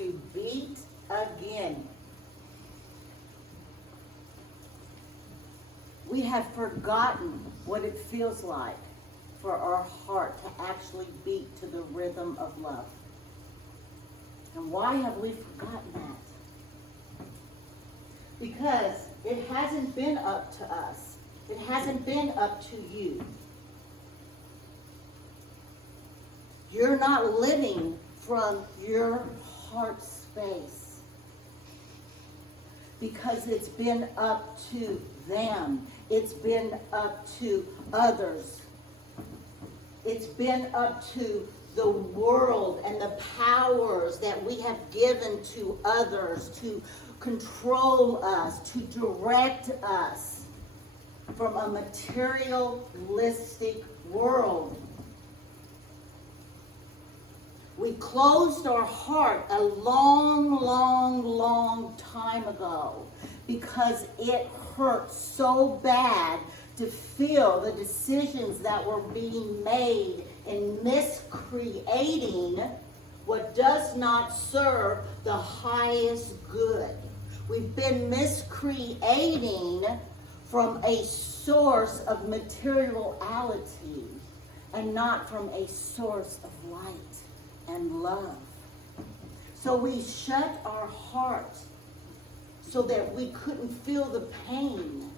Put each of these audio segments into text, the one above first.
to beat again. We have forgotten what it feels like for our heart to actually beat to the rhythm of love. And why have we forgotten that? Because it hasn't been up to us. It hasn't been up to you. You're not living from your heart space because it's been up to them. It's been up to others. It's been up to the world and the powers that we have given to others to control us, to direct us from a materialistic world. We closed our heart a long, long, long time ago because it hurt so bad to feel the decisions that were being made in miscreating what does not serve the highest good. We've been miscreating from a source of materiality and not from a source of light and love. So we shut our heart so that we couldn't feel the pain.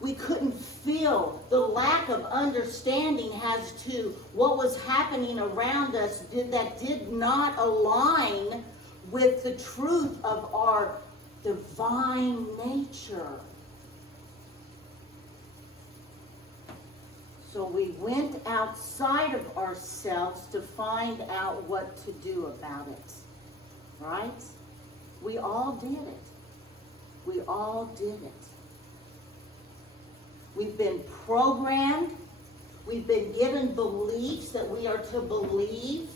We couldn't feel the lack of understanding as to what was happening around us that did not align with the truth of our divine nature. So we went outside of ourselves to find out what to do about it. Right? We all did it. We all did it. We've been programmed. We've been given beliefs that we are to believe.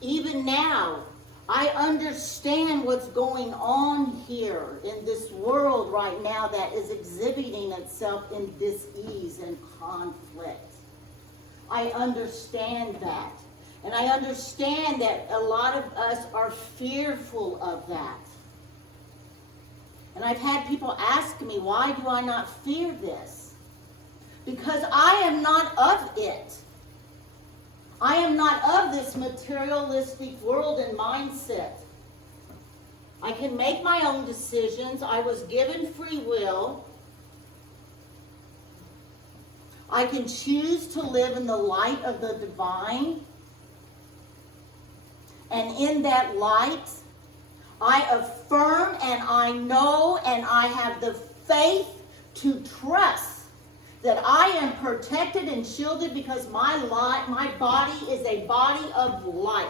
Even now, I understand what's going on here in this world right now that is exhibiting itself in dis-ease and conflict. I understand that. And I understand that a lot of us are fearful of that. And I've had people ask me, why do I not fear this? Because I am not of it. I am not of this materialistic world and mindset. I can make my own decisions. I was given free will. I can choose to live in the light of the divine. And in that light, I affirm and I know and I have the faith to trust that I am protected and shielded because my body is a body of light.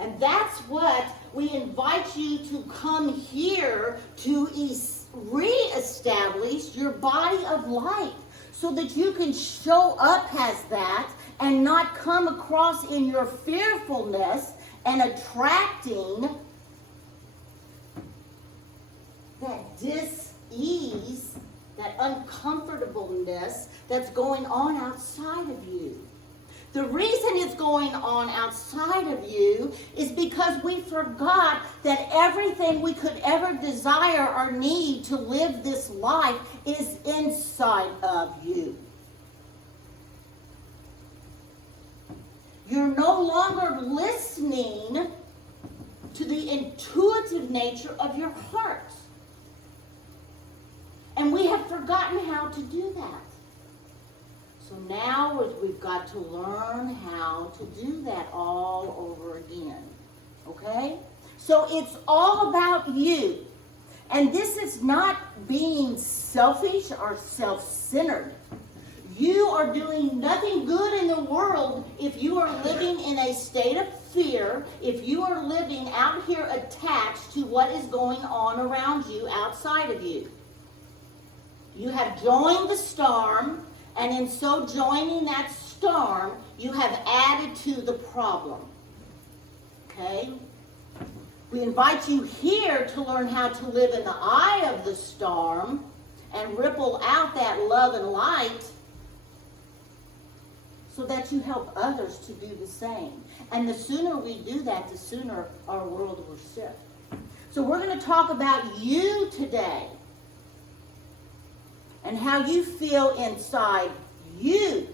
And that's what we invite you to come here to reestablish your body of light so that you can show up as that and not come across in your fearfulness and attracting that dis-ease, that uncomfortableness that's going on outside of you. The reason it's going on outside of you is because we forgot that everything we could ever desire or need to live this life is inside of you. You're no longer listening to the intuitive nature of your heart. And we have forgotten how to do that. So now we've got to learn how to do that all over again. Okay? So it's all about you. And this is not being selfish or self-centered. You are doing nothing good in the world if you are living in a state of fear, if you are living out here attached to what is going on around you, outside of you. You have joined the storm, and in so joining that storm, you have added to the problem. Okay? We invite you here to learn how to live in the eye of the storm and ripple out that love and light, so that you help others to do the same. And the sooner we do that, the sooner our world will shift. So we're going to talk about you today and how you feel inside you,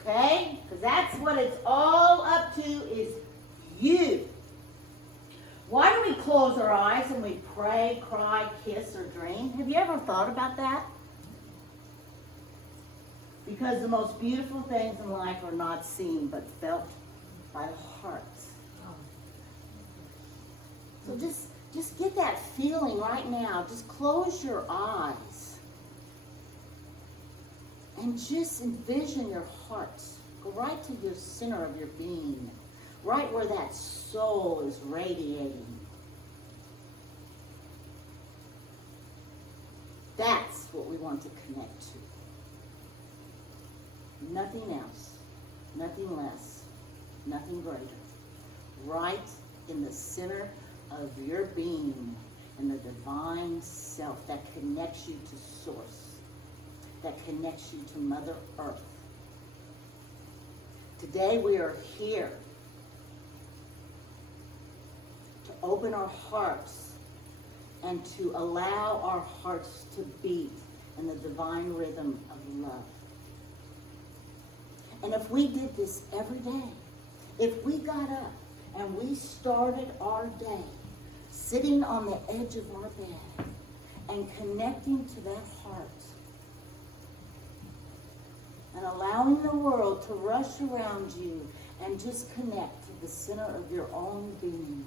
okay? Because that's what it's all up to, is you. Why do we close our eyes and we pray, cry, kiss, or dream? Have you ever thought about that? Because the most beautiful things in life are not seen but felt by the heart. So just get that feeling right now. Just close your eyes and just envision your heart. Go right to your center of your being, right where that soul is radiating. That's what we want to connect to. Nothing else, nothing less, nothing greater. Right in the center of your being, in the divine self that connects you to Source, that connects you to Mother Earth. Today we are here to open our hearts and to allow our hearts to beat in the divine rhythm of love. And if we did this every day, if we got up and we started our day sitting on the edge of our bed and connecting to that heart and allowing the world to rush around you and just connect to the center of your own being,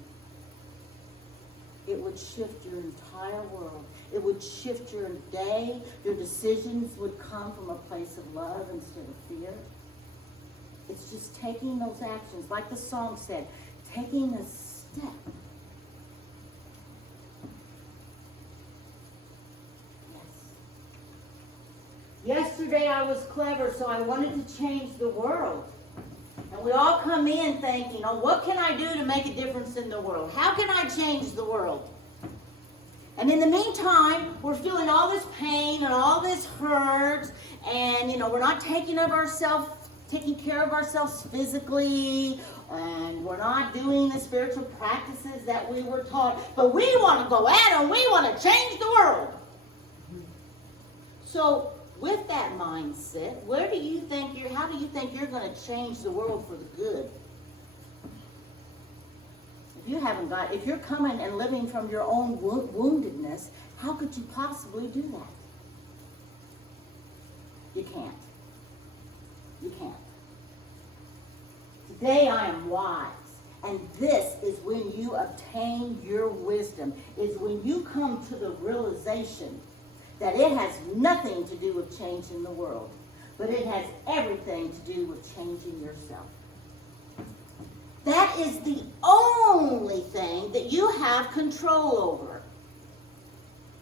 it would shift your entire world. It would shift your day. Your decisions would come from a place of love instead of fear. It's just taking those actions, like the song said, taking a step. Yes. Yesterday I was clever, so I wanted to change the world. And we all come in thinking, oh, what can I do to make a difference in the world? How can I change the world? And in the meantime, we're feeling all this pain and all this hurt, and we're not taking care of ourselves physically, and we're not doing the spiritual practices that we were taught, but we want to go out and we want to change the world. So with that mindset, how do you think you're going to change the world for the good? If you're coming and living from your own woundedness, how could you possibly do that? You can't. You can't. Today I am wise, and this is when you obtain your wisdom, is when you come to the realization that it has nothing to do with changing the world, but it has everything to do with changing yourself. That is the only thing that you have control over.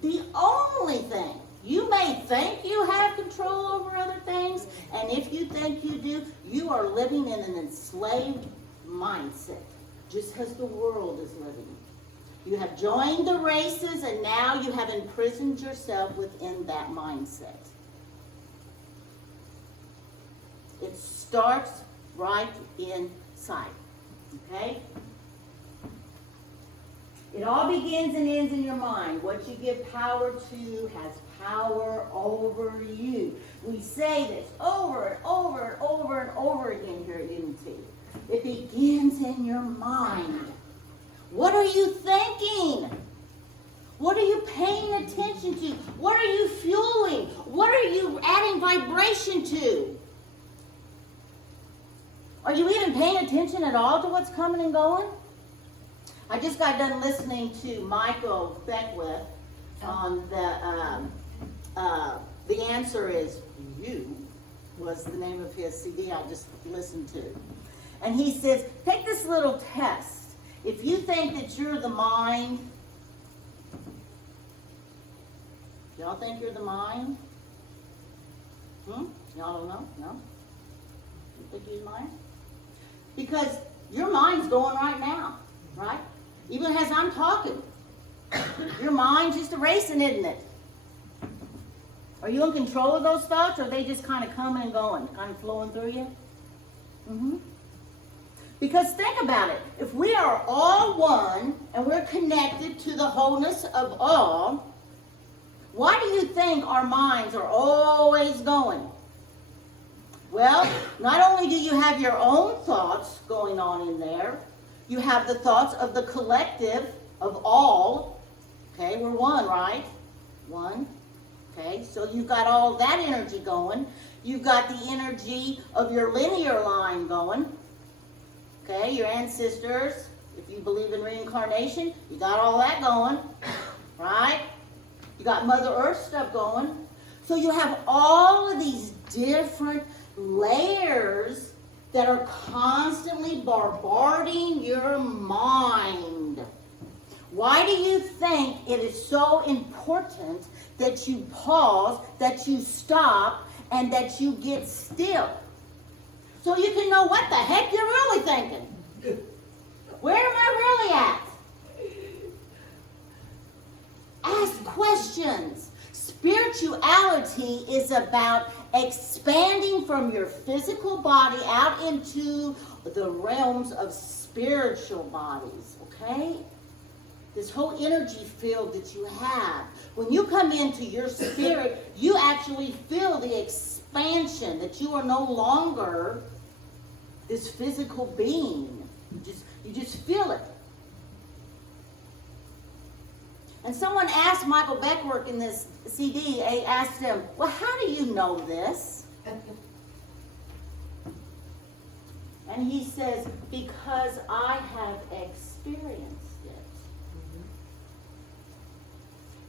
The only thing. You may think you have control over other things, and if you think you do, you are living in an enslaved mindset, just as the world is living. You have joined the races, and now you have imprisoned yourself within that mindset. It starts right inside, okay? It all begins and ends in your mind. What you give power to has power over you. We say this over and over and over and over again here at Unity. It begins in your mind. What are you thinking? What are you paying attention to? What are you fueling? What are you adding vibration to? Are you even paying attention at all to what's coming and going? I just got done listening to Michael Beckwith on The Answer Is You, was the name of his CD I just listened to. And he says, take this little test. If you think that you're the mind, y'all think you're the mind? Y'all don't know? No? You think you're the mind? Because your mind's going right now, right? Even as I'm talking, your mind's just erasing, isn't it? Are you in control of those thoughts, or are they just kind of coming and going, kind of flowing through you? Mm-hmm. Because think about it. If we are all one and we're connected to the wholeness of all, why do you think our minds are always going? Well, not only do you have your own thoughts going on in there, you have the thoughts of the collective of all. Okay, we're one, right? One. Okay, so you've got all that energy going. You've got the energy of your linear line going. Okay, your ancestors, if you believe in reincarnation, you got all that going, right? You got Mother Earth stuff going. So you have all of these different layers that are constantly bombarding your mind. Why do you think it is so important that you pause, that you stop, and that you get still? So you can know what the heck you're really thinking. Where am I really at? Ask questions. Spirituality is about expanding from your physical body out into the realms of spiritual bodies, okay? This whole energy field that you have. When you come into your spirit, you actually feel the expansion, that you are no longer this physical being. You just feel it. And someone asked Michael Beckwork in this CD, they asked him, well, how do you know this? And he says, because I have experienced it.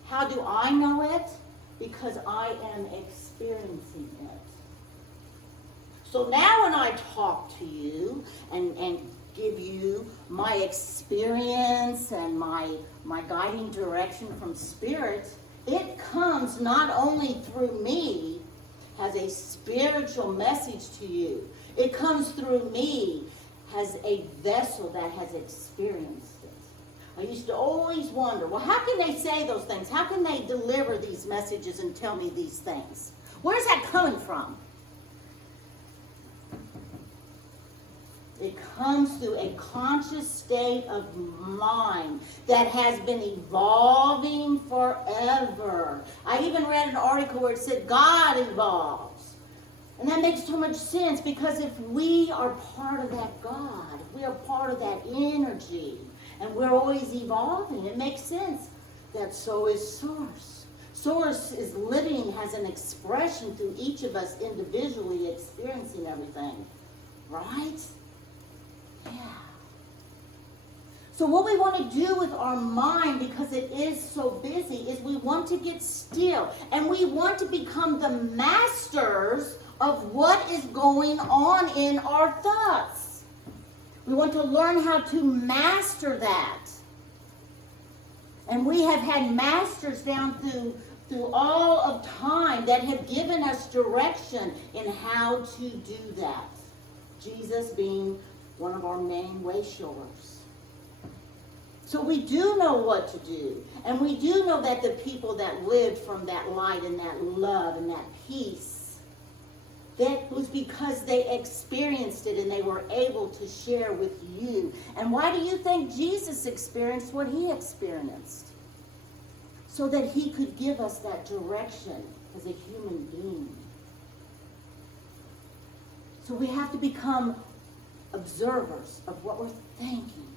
How do I know it? Because I am experiencing it. So now when I talk to you and give you my experience and my guiding direction from Spirit, it comes not only through me as a spiritual message to you. It comes through me as a vessel that has experienced it. I used to always wonder, well, how can they say those things? How can they deliver these messages and tell me these things? Where's that coming from? It comes through a conscious state of mind that has been evolving forever. I even read an article where it said God evolves. And that makes so much sense, because if we are part of that God, if we are part of that energy, and we're always evolving, it makes sense that so is Source. Source is living, has an expression through each of us individually experiencing everything. Right? Yeah. So what we want to do with our mind, because it is so busy, is we want to get still. And we want to become the masters of what is going on in our thoughts. We want to learn how to master that. And we have had masters down through all of time that have given us direction in how to do that. Jesus being one of our main way showers. So we do know what to do. And we do know that the people that lived from that light and that love and that peace, that was because they experienced it and they were able to share with you. And why do you think Jesus experienced what he experienced? So that he could give us that direction as a human being. So we have to become observers of what we're thinking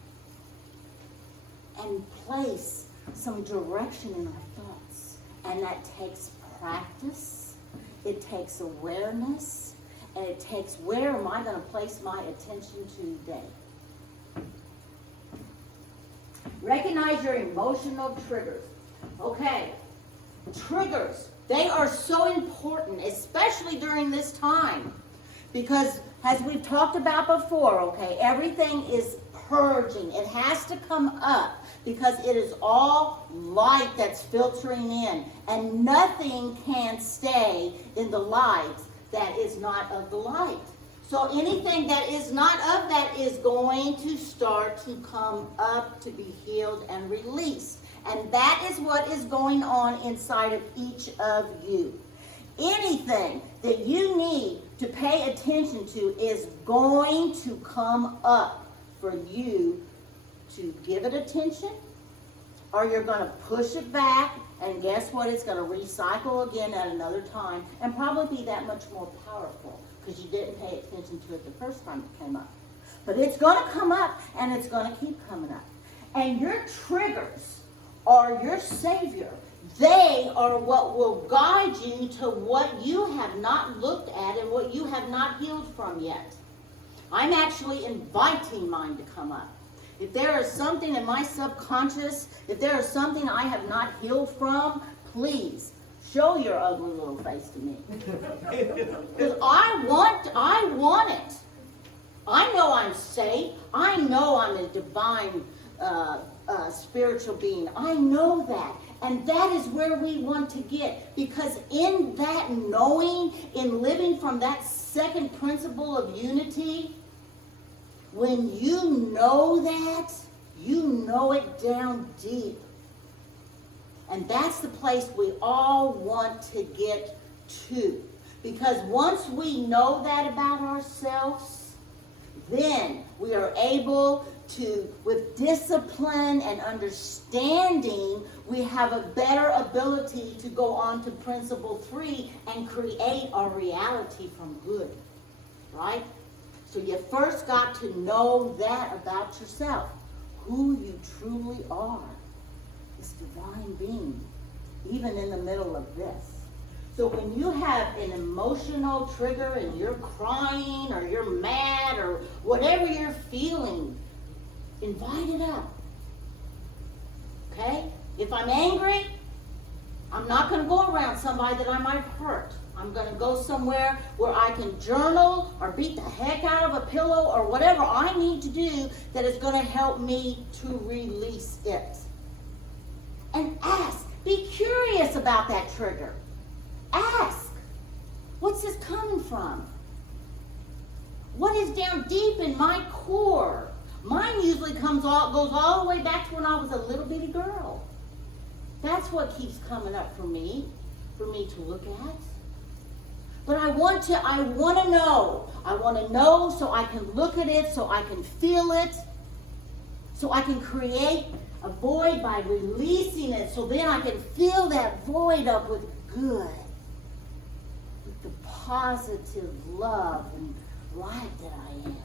and place some direction in our thoughts. And that takes practice, it takes awareness, and it takes, where am I going to place my attention today? Recognize your emotional triggers. Okay, triggers, they are so important, especially during this time. Because, as we've talked about before, okay, everything is purging. It has to come up because it is all light that's filtering in. And nothing can stay in the light that is not of the light. So anything that is not of that is going to start to come up to be healed and released. And that is what is going on inside of each of you. anything that you need to pay attention to is going to come up for you to give it attention, or you're going to push it back, and guess what? It's going to recycle again at another time and probably be that much more powerful because you didn't pay attention to it the first time it came up. But it's going to come up, and it's going to keep coming up. And your triggers are your savior. They are what will guide you to what you have not looked at and what you have not healed from yet. I'm actually inviting mine to come up. If there is something in my subconscious, if there is something I have not healed from, please show your ugly little face to me. Because I want it. I know I'm safe. I know I'm a divine spiritual being. I know that. And that is where we want to get. Because in that knowing, in living from that second principle of unity, when you know that, you know it down deep. And that's the place we all want to get to. Because once we know that about ourselves, then we are able to, with discipline and understanding, we have a better ability to go on to principle 3 and create our reality from good. Right? So you first got to know that about yourself. Who you truly are. This divine being. Even in the middle of this. So when you have an emotional trigger and you're crying or you're mad or whatever you're feeling, invite it up. Okay? If I'm angry, I'm not going to go around somebody that I might hurt. I'm going to go somewhere where I can journal or beat the heck out of a pillow or whatever I need to do that is going to help me to release it. And ask. Be curious about that trigger. Ask. What's this coming from? What is down deep in my core? Mine usually goes all the way back to when I was a little bitty girl. That's what keeps coming up for me to look at. But I want to know. I want to know so I can look at it, so I can feel it, so I can create a void by releasing it, so then I can fill that void up with good, with the positive love and light that I am.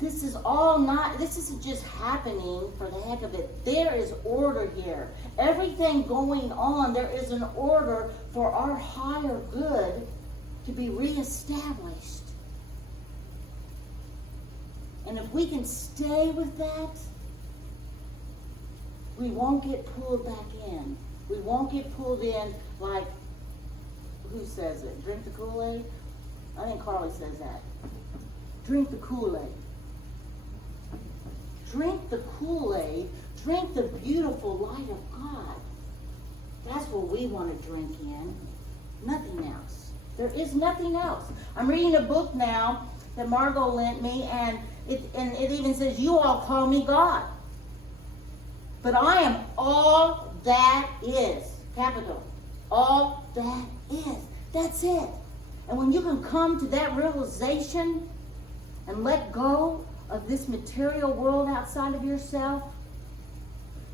This isn't just happening for the heck of it. There is order here. Everything going on, there is an order for our higher good to be reestablished. And if we can stay with that, we won't get pulled back in. We won't get pulled in like, who says it? Drink the Kool-Aid? I think Carly says that. Drink the Kool-Aid. Drink the Kool-Aid. Drink the beautiful light of God. That's what we want to drink in. Nothing else. There is nothing else. I'm reading a book now that Margot lent me, and it even says, you all call me God. But I am all that is. Capital. All that is. That's it. And when you can come to that realization and let go of this material world outside of yourself,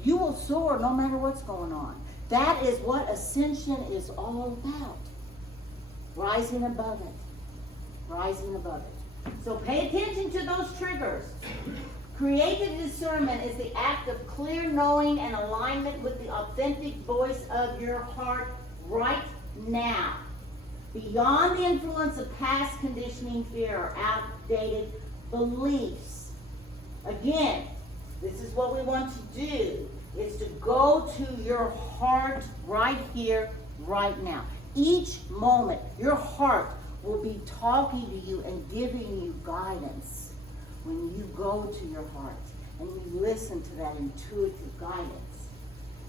you will soar no matter what's going on. That is what ascension is all about. Rising above it. Rising above it. So pay attention to those triggers. Creative discernment is the act of clear knowing and alignment with the authentic voice of your heart right now. Beyond the influence of past conditioning, fear, or outdated beliefs. Again, this is what we want to do, is to go to your heart right here, right now. Each moment, your heart will be talking to you and giving you guidance when you go to your heart and you listen to that intuitive guidance.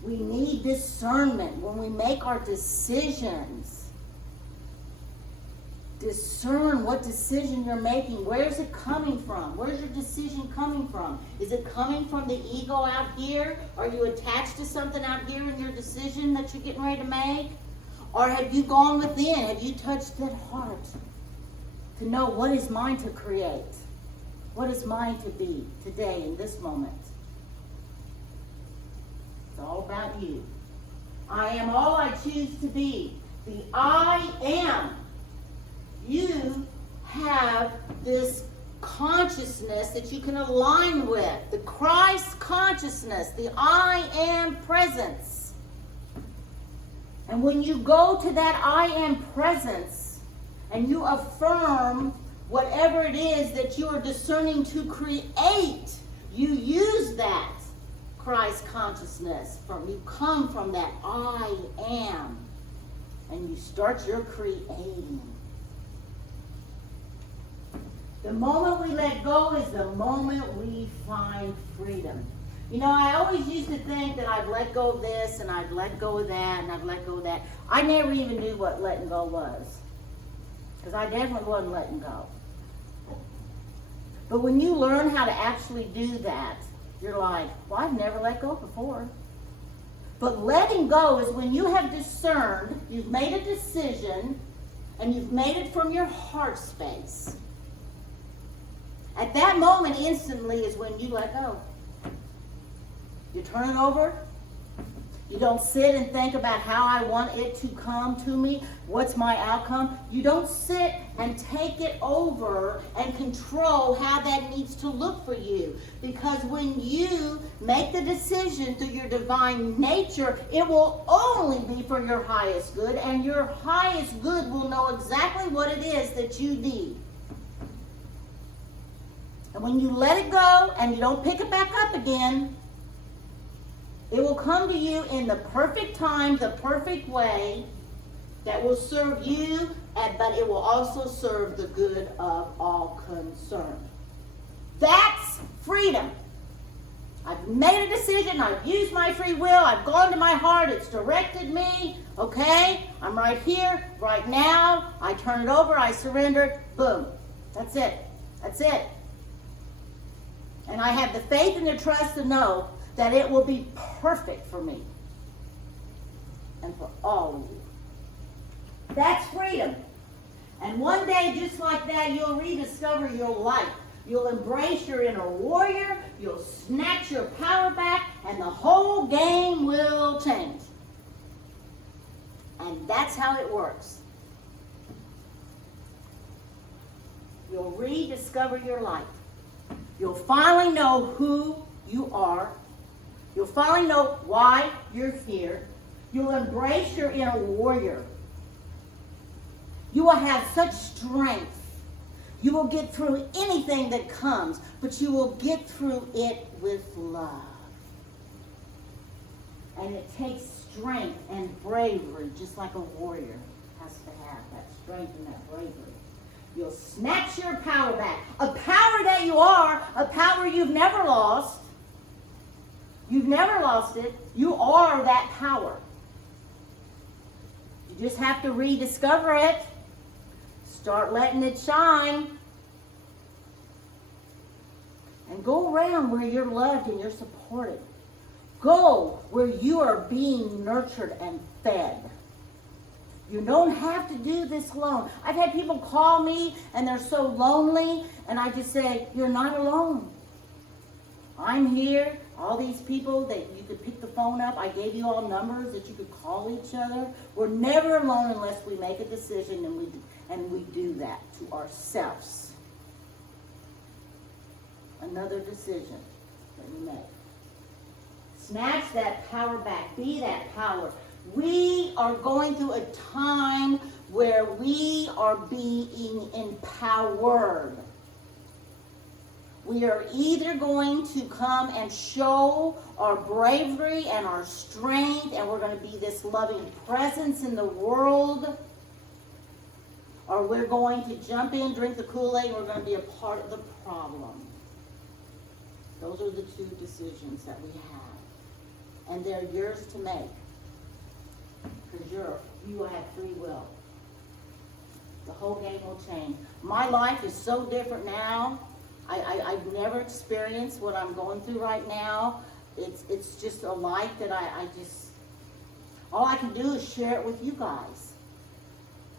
We need discernment when we make our decisions. discern what decision you're making. Where's it coming from? Where's your decision coming from? Is it coming from the ego out here? Are you attached to something out here in your decision that you're getting ready to make? Or have you gone within? Have you touched that heart to know what is mine to create? What is mine to be today in this moment? It's all about you. I am all I choose to be. The I am. You have this consciousness that you can align with. The Christ consciousness. The I am presence. And when you go to that I am presence and you affirm whatever it is that you are discerning to create, you use that Christ consciousness. You come from that I am. And you start your creating. The moment we let go is the moment we find freedom. You know, I always used to think that I'd let go of this and I'd let go of that and I'd let go of that. I never even knew what letting go was. Because I definitely wasn't letting go. But when you learn how to actually do that, you're like, well, I've never let go before. But letting go is when you have discerned, you've made a decision, and you've made it from your heart space. At that moment, instantly, is when you let go. You turn it over. You don't sit and think about how I want it to come to me. What's my outcome? You don't sit and take it over and control how that needs to look for you. Because when you make the decision through your divine nature, it will only be for your highest good. And your highest good will know exactly what it is that you need. And when you let it go and you don't pick it back up again, it will come to you in the perfect time, the perfect way that will serve you, but it will also serve the good of all concerned. That's freedom. I've made a decision. I've used my free will. I've gone to my heart. It's directed me. Okay? I'm right here, right now. I turn it over. I surrender it. Boom. That's it. That's it. And I have the faith and the trust to know that it will be perfect for me and for all of you. That's freedom. And one day, just like that, you'll rediscover your life. You'll embrace your inner warrior. You'll snatch your power back, and the whole game will change. And that's how it works. You'll rediscover your life. You'll finally know who you are. You'll finally know why you're here. You'll embrace your inner warrior. You will have such strength. You will get through anything that comes, but you will get through it with love. And it takes strength and bravery, just like a warrior has to have that strength and that bravery. You'll snatch your power back. A power that you are, a power you've never lost. You've never lost it. You are that power. You just have to rediscover it. Start letting it shine. And go around where you're loved and you're supported. Go where you are being nurtured and fed. You don't have to do this alone. I've had people call me and they're so lonely, and I just say, you're not alone. I'm here. All these people that you could pick the phone up. I gave you all numbers that you could call each other. We're never alone unless we make a decision and we do that to ourselves. Another decision that we make. Snatch that power back. Be that power. We are going through a time where we are being empowered. We are either going to come and show our bravery and our strength, and we're going to be this loving presence in the world, or we're going to jump in, drink the Kool-Aid, and we're going to be a part of the problem. Those are the two decisions that we have. And they're yours to make. Because you have free will. the whole game will change. My life is so different now. I've never experienced what I'm going through right now. It's just a life that I just, all I can do is share it with you guys.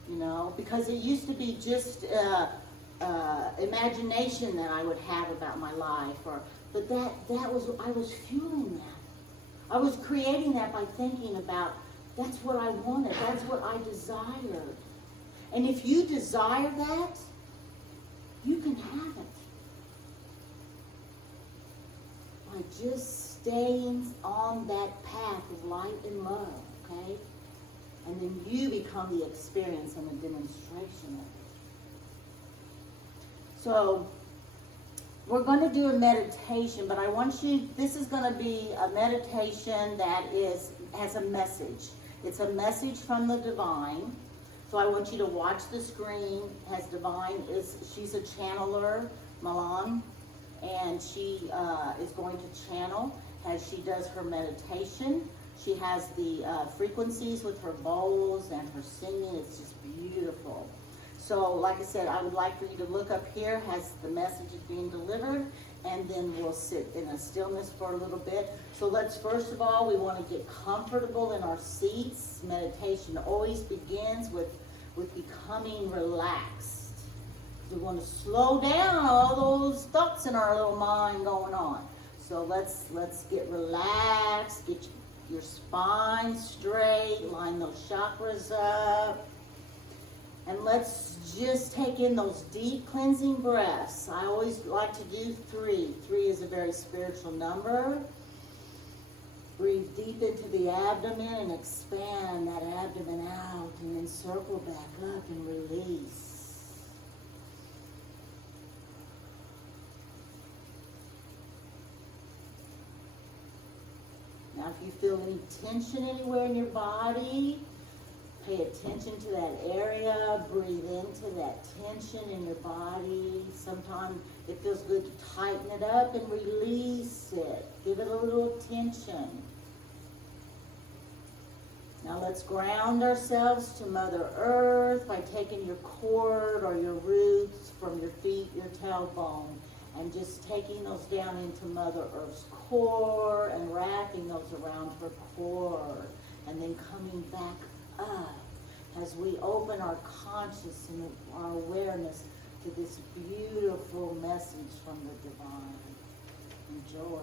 You know, because it used to be just imagination that I would have about my life, but that was, I was fueling that. I was creating that by thinking about, that's what I wanted, that's what I desired. And if you desire that, you can have it. By just staying on that path of light and love, okay? And then you become the experience and the demonstration of it. So, we're going to do a meditation, but I want you, this is going to be a meditation that has a message. It's a message from the divine. So I want you to watch the screen. Has divine, she's a channeler, Milan, and she is going to channel as she does her meditation. She has the frequencies with her bowls and her singing. It's just beautiful. So, like I said, I would like for you to look up here as the message is being delivered, and then we'll sit in a stillness for a little bit. So let's, first of all, we want to get comfortable in our seats. Meditation always begins with becoming relaxed. We want to slow down all those thoughts in our little mind going on. So let's get relaxed, get your spine straight, line those chakras up. And let's just take in those deep cleansing breaths. I always like to do 3. 3 is a very spiritual number. Breathe deep into the abdomen and expand that abdomen out, and then circle back up and release. Now if you feel any tension anywhere in your body, pay attention to that area. Breathe into that tension in your body. Sometimes it feels good to tighten it up and release it. Give it a little tension. Now let's ground ourselves to Mother Earth by taking your cord or your roots from your feet, your tailbone, and just taking those down into Mother Earth's core and wrapping those around her core, and then coming back up as we open our consciousness and our awareness to this beautiful message from the divine. Enjoy.